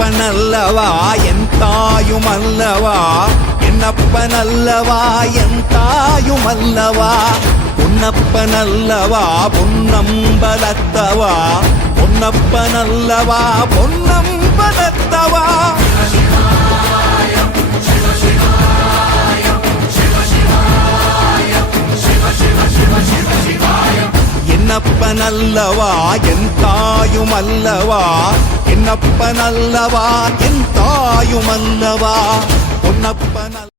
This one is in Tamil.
என்னப்பனல்லவா என் தாயுமல்லவா, என்னப்பனல்லவா என் தாயுமல்லவா, பொன்னப்பனல்லவா பொன்னம்பலத்தவா, பொன்னப்பனல்லவா பொன்னம்பலத்தவா. என்னப்பனல்லவா என் தாயுமல்லவா, என்னப்பனல்லவா என் தாயுமல்லவா.